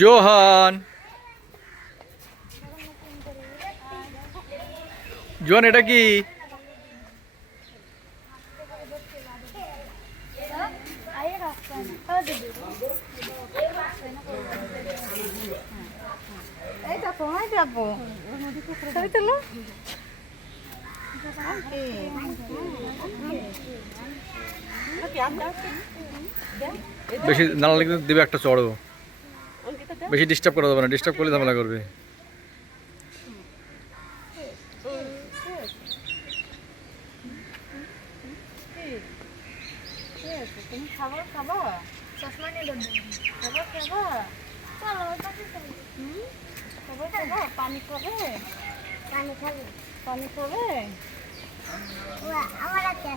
Johann, Johann এটা কি? বেশি নাড়ালে কিন্তু দেবে একটা চড়ো। বেশি ডিস্টার্ব করা যাবে না, ডিস্টার্ব করলে ঝামেলা করবে। তুমি খাবার খাবা? চশমা নিয়ে দেবো। খাবার খাবা? চলো খাবার খাবা? পানি খাবে? পানি খাবে? পানি খাবে? আমার আছে।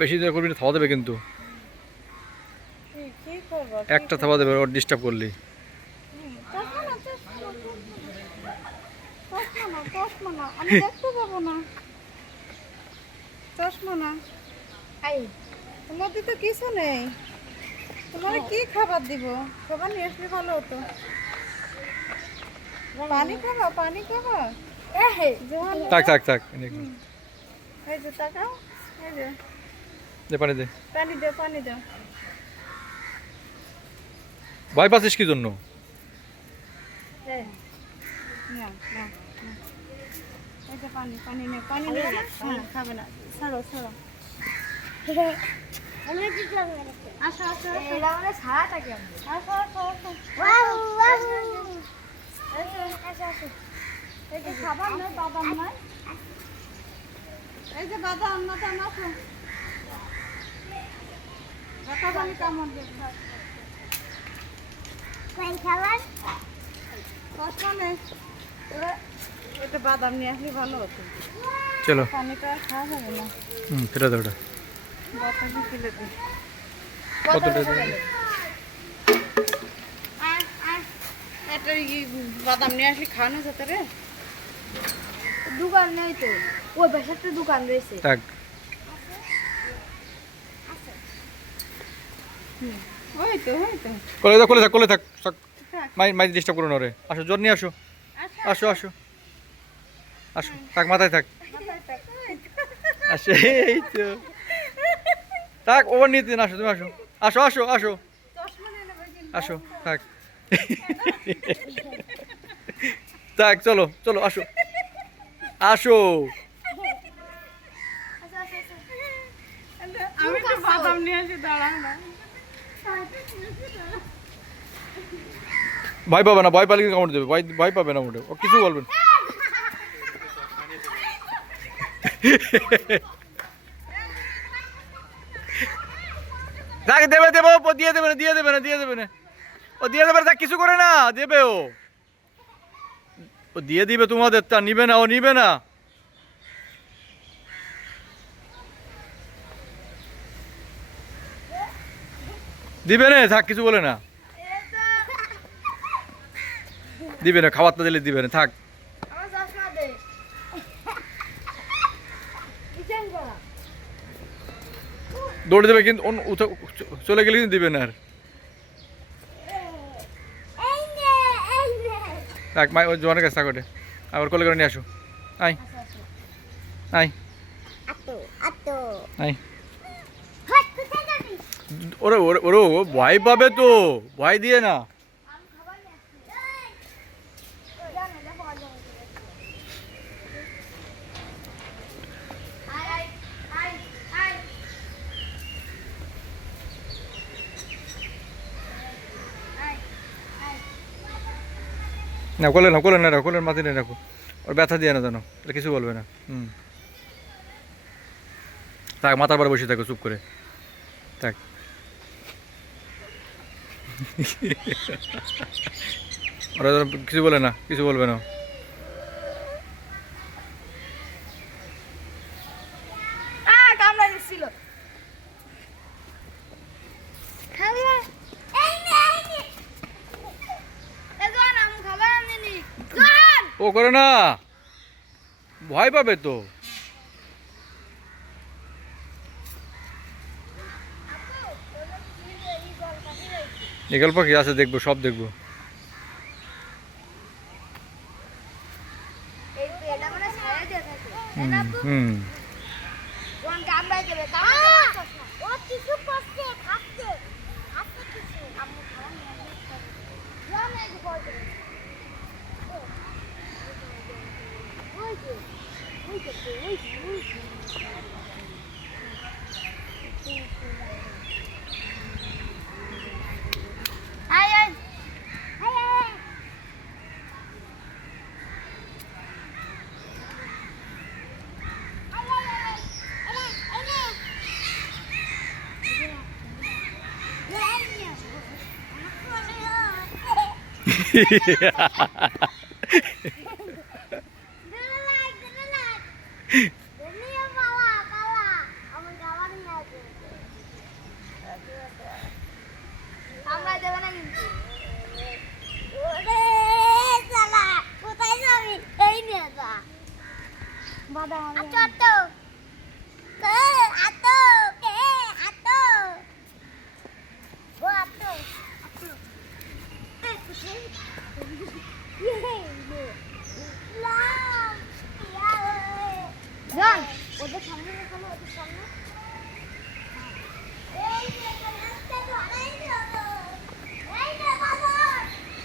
বেশি দেরি করবি না, থাবা দেবে কিন্তু। কি করবা? একটা থাবা দেবে ওর ডিস্টার্ব করলি। চশমা না, চশমা না, আমি দেখতে পাবো না। চশমা না। তোমার তো কিছু নেই। তোমার কি খাবার দিব? খাবার নিয়ে আসলে ভালো হতো। পানি খাবা? পানি খাবা? থাক থাক থাক, এই যে তাকাও, এই যে দে পানি দে। পানি দাও, পানি দাও। ভয় পাচ্ছিস কি জন্য? না না, এই যে পানি, পানি নে, পানি নে। খাবে না, ছাড়ো ছাড়ো। আসো আসো, এটা আমরা ছাড়া থাকি। আসো আসো আসো, এই যে খাবার নয়, বাদাম নয়, এই যে বাদাম না, তো আসো। দেখা পানি কামড় দেবে। খাবার কষ্ট নেই। এটা বাদাম নিয়ে আসলে ভালো হতো। চলো, পানিটা খাওয়া যাবে না। ফেলে দাও ওটা। বাতাসে ফেলে দিই। কতটা এটা বাদাম নিয়ে আসলে খাওয়ানো যেত রে। দোকান নেই তো, ওই পাশে একটা দোকান রয়েছে। থাক, ওই তো ওই তো। কোলে থাক, কোলে থাক। মাই ডিস্টার্ব করো না রে। আসো, জোর নিয়ে আসো। আসো আসো আসো, থাক, মাথায় থাক। আসে, এই তো থাক, ওভার নিয়ে দিন। আসো, তুমি আসো, আসো আসো আসো আসো, থাক থাক, চলো চলো, আসো আসো। আমি তো বাদাম নিয়ে আসি, দাঁড়া না। ভয় পাবে না, ভয় পালে কিন্তু কামড় দেবে। ভয় পাবে না মোটে, ও কিছু বলবেন। দেখ, দেবে দেবে, ও দিয়ে দেবে না, দিয়ে দেবে না, দিয়ে দেবে না, ও দিয়ে দেবে না, কিছু করে না, দেবে ও দিয়ে দিবে তোমাদের। তা নিবে না, ও নিবে না। দিবে না, থাক, কিছু বলে না। দিবে না, খাবার তো দিলে দিবে না, থাক। দৌড়ে দেবে কিন্তু, চলে গেলে কিন্তু দিবে না আর। থাক, মাই ওই জোয়ানের কাছে থাক, ওটা আবার কোলে করে নিয়ে আসো। আই আই আই, ওরে ওরে ওরে, ও ভয় পাবে তো, ভয় দিয়ে না। না, কোলে না, কোলে না রাখো, কোলের মাথায় রাখো। ওর ব্যথা দিয়ে না জানো, এটা কিছু বলবে না। থাক, মাথার পরে বসে থাকো চুপ করে, থাক। ওরা কিছু বলে না, কিছু বলবে না। ও করে না, ভয় পাবে তো। এগুলো পাখি আছে, দেখবো, সব দেখবো। এই এটা মানে ছায়া দিয়ে থাকে তাই হুম না আপু? হুম। যখন কামড়ায় দেবে কামড়ায় ও কিছু করছে খাচ্ছে খাচ্ছে কিছু আম্মু খাওয়া নিয়ে আসবে জান এই যে বল করে ওই যে ওই যে ওই যে ওই যে আয় আয় আয় আয় আমরা যাবে না কিন্তু কোথায় যাবি এই নিয়ে যা বাবা আচ্ছা তো কে আতো কে আতো ও আতো আতো এ কোথায় জান ওদের সামনে এখানে ওদের সামনে এই যে রাস্তা ধরাই যাবো এই যে বাবা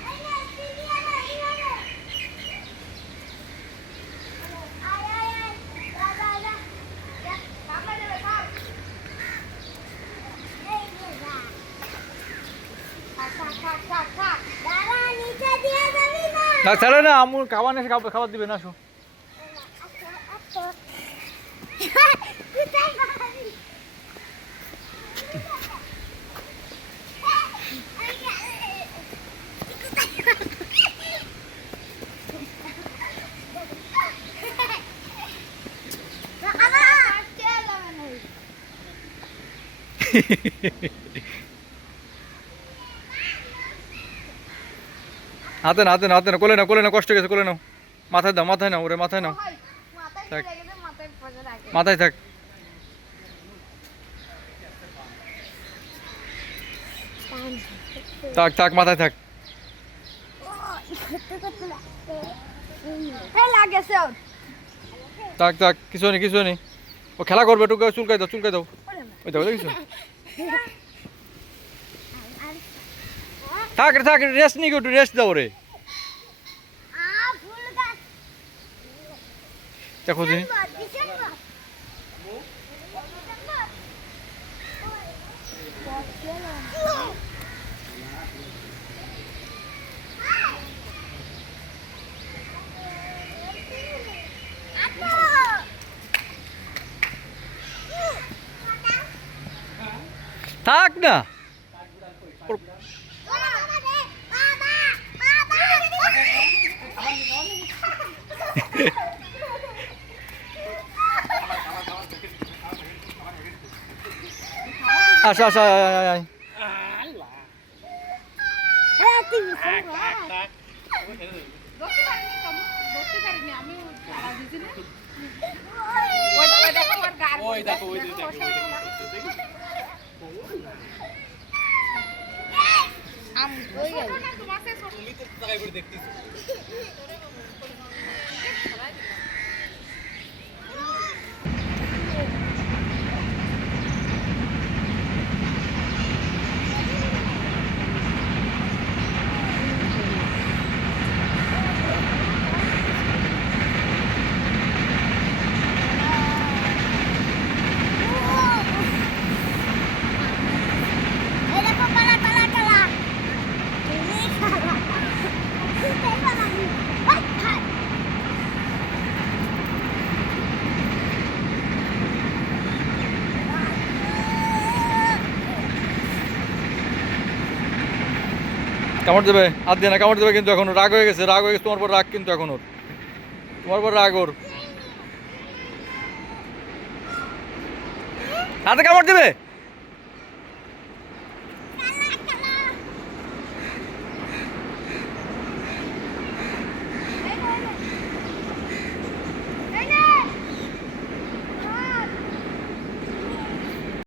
এই যে সিনিয়া না ইনারে আয় আয় আয় দাদা দাদা সামনে দেবে থাক এই যে যা থাক থাক থাক থাক দাদা নিচে দিয়ে যাবি না না ছাড়ে না, আম্মু খাবার এসে খাবার দিবে না, আসো। হাতে না হাতে না হাতে না, কোলে নাও কোলে নাও, কষ্ট গেছে, কোলে নাও। মাথায় দাও, মাথায় নাও, ওরে মাথায় নাও, থাক। মাথায় থাক। থাক থাক, মাথায় থাক। থাক থাক, কিছু নেই কিছু নেই। ও খেলা করবে, একটু চুলকাই দাও, চুলকাই দাও। ওই দেখো দেখছো, থাক রে থাক, রেস্ট নিয়ে একটু রেস্ট দাও রে। দেখো দিন, থাক না। আসো আসো, আয় আয় আয়। কামড় দেবে, হাত দিয়ে না, কামড় দেবে কিন্তু এখন। রাগ হয়ে গেছে, রাগ হয়ে গেছে তোমার পর, রাগ কিন্তু এখন ওর, তোমার পর রাগ ওর। হাতে কামড় দেবে।